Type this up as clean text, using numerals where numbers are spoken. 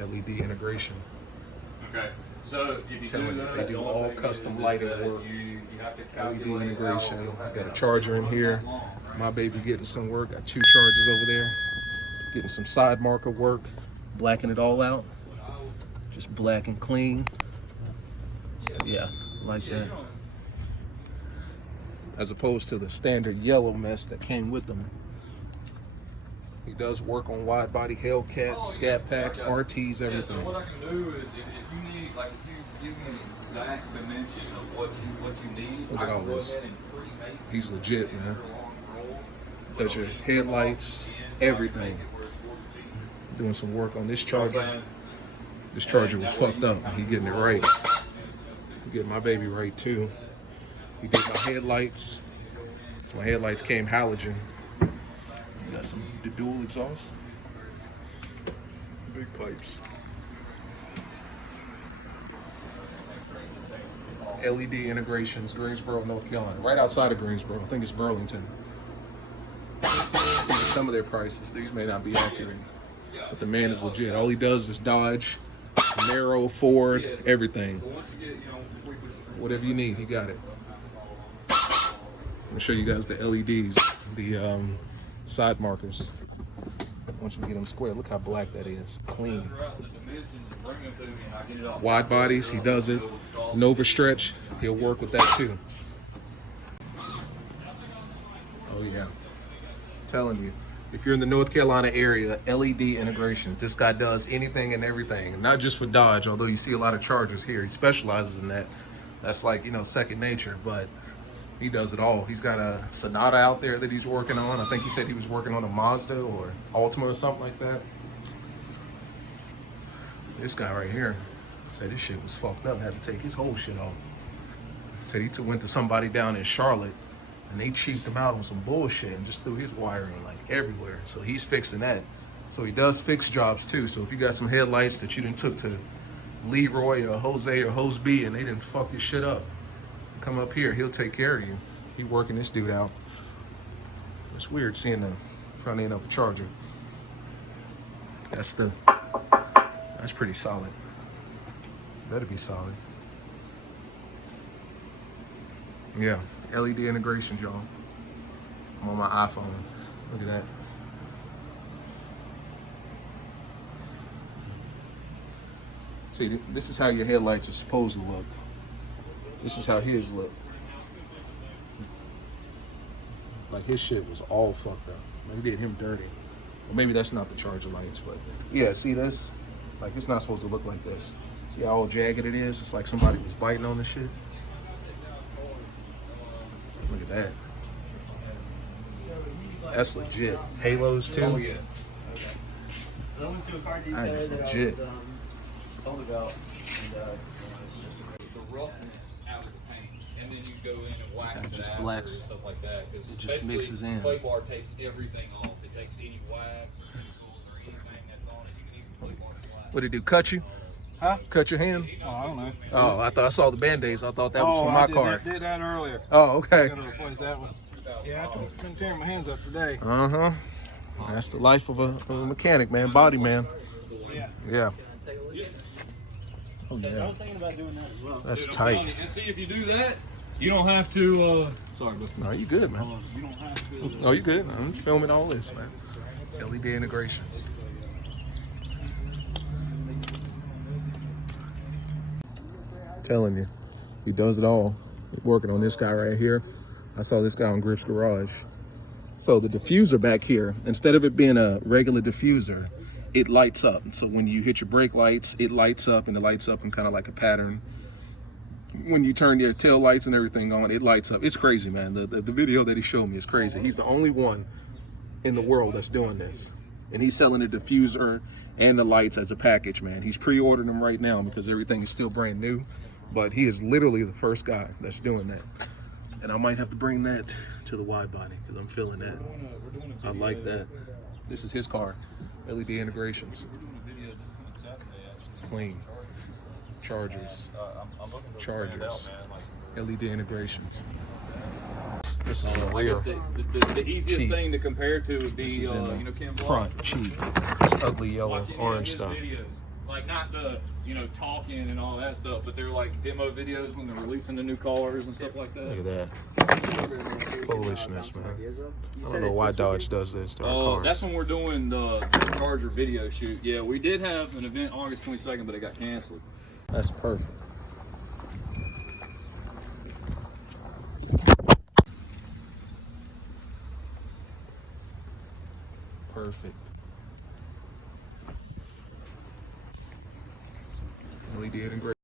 LED integration. Okay. So if you Telling do you, that, they do the all only thing custom is lighting that work. you have to LED calculate integration. how- Got a charger in here. My baby getting some work. Got 2 chargers over there. Getting some side marker work. Blacking it all out. Just black and clean. Yeah, like that. As opposed to the standard yellow mess that came with them. He does work on wide body Hellcats, SCAT packs, RTs, everything. Yeah, so what I can do is if you need, like, if you give me an exact dimension of what you need, Look I at all can go this. ahead and pre-make He's legit, man. extra long roll. Does your headlights, everything. Doing some work on this charger. This charger was fucked up. He getting it right. He getting my baby right too. He did my headlights. So my headlights came halogen. Got some dual exhaust. Big pipes. LED integrations, Greensboro, North Carolina. Right outside of Greensboro. I think it's Burlington. These are some of their prices. These may not be accurate. But the man is legit. All he does is Dodge, Narrow, Ford, everything. Whatever you need, he got it. I'm gonna show you guys the LEDs, the side markers. Once we get them square, look how black that is. Clean. Wide bodies, he does it. Nova stretch, he'll work with that too. Oh yeah. I'm telling you. If you're in the North Carolina area, LED integrations. This guy does anything and everything. Not just for Dodge, although you see a lot of Chargers here. He specializes in that. That's like, you know, second nature, but he does it all. He's got a Sonata out there that he's working on. I think he said he was working on a Mazda or Altima or something like that. This guy right here said this shit was fucked up. Had to take his whole shit off. Said he went to somebody down in Charlotte and they cheaped him out on some bullshit and just threw his wiring like everywhere. So he's fixing that. So he does fix jobs too. So if you got some headlights that you done took to Leroy or Jose or Hose B and they didn't fuck your shit up, come up here, he'll take care of you. He working this dude out. It's weird seeing the front end of a Charger. That's pretty solid. Better be solid. Yeah, LED integrations, y'all. I'm on my iPhone. Look at that. See, this is how your headlights are supposed to look. This is how his look. Like his shit was all fucked up. Like he did him dirty. Or maybe that's not the Charger lights, but yeah, see this? Like it's not supposed to look like this. See how all jagged it is? It's like somebody was biting on the shit. Look at that. That's legit. Halos too. Oh yeah. I went to a car That dealer is that legit. was told about, and The roughness out of the paint, and then you go in and wax Kinda it just after blacks. and stuff like that. Because It just mixes in. Clay bar takes everything off. It takes any wax, chemicals, or anything that's on it. You can even clay bar black. What did it do? Cut you? Huh? Cut your hand? Oh, I don't know. Oh, I thought I saw the band-aids. I thought that was for I my did car. Did that earlier. Oh, okay. I gotta replace that one. Yeah, I couldn't tear my hands up today. Uh-huh. That's the life of a mechanic, man. Body man. Yeah. Yeah. Oh, I yeah. was thinking about doing that as well. That's Dude, I'm telling tight. you, and see, if you do that, you don't have to. Sorry, but No, you good, man. you don't have to. Oh, you good. I'm filming all this, man. LED integrations. Telling you, he does it all. Working on this guy right here. I saw this guy on Griff's Garage. So the diffuser back here, instead of it being a regular diffuser, it lights up. So when you hit your brake lights, it lights up, and it lights up in kind of like a pattern. When you turn your tail lights and everything on, it lights up. It's crazy, man. The video that he showed me is crazy. He's the only one in the world that's doing this. And he's selling the diffuser and the lights as a package, man. He's pre-ordering them right now because everything is still brand new. But he is literally the first guy that's doing that. And I might have to bring that to the wide body because I'm feeling that. I like that. This is his car. LED integrations. Clean. Chargers. Chargers. LED integrations. This is I real. guess the easiest Cheap. thing to compare to would be, This is in the Ken Block. front, cheap. This ugly yellow, Watch any of orange his stuff. videos. Like not the, you know, talking and all that stuff, but they're like demo videos when they're releasing the new cars and stuff like that. Look at that. Foolishness, man. I don't know why Dodge does this to our cars. That's when we're doing the Charger video shoot. Yeah, we did have an event August 22nd, but it got canceled. That's perfect. Perfect. LED and great.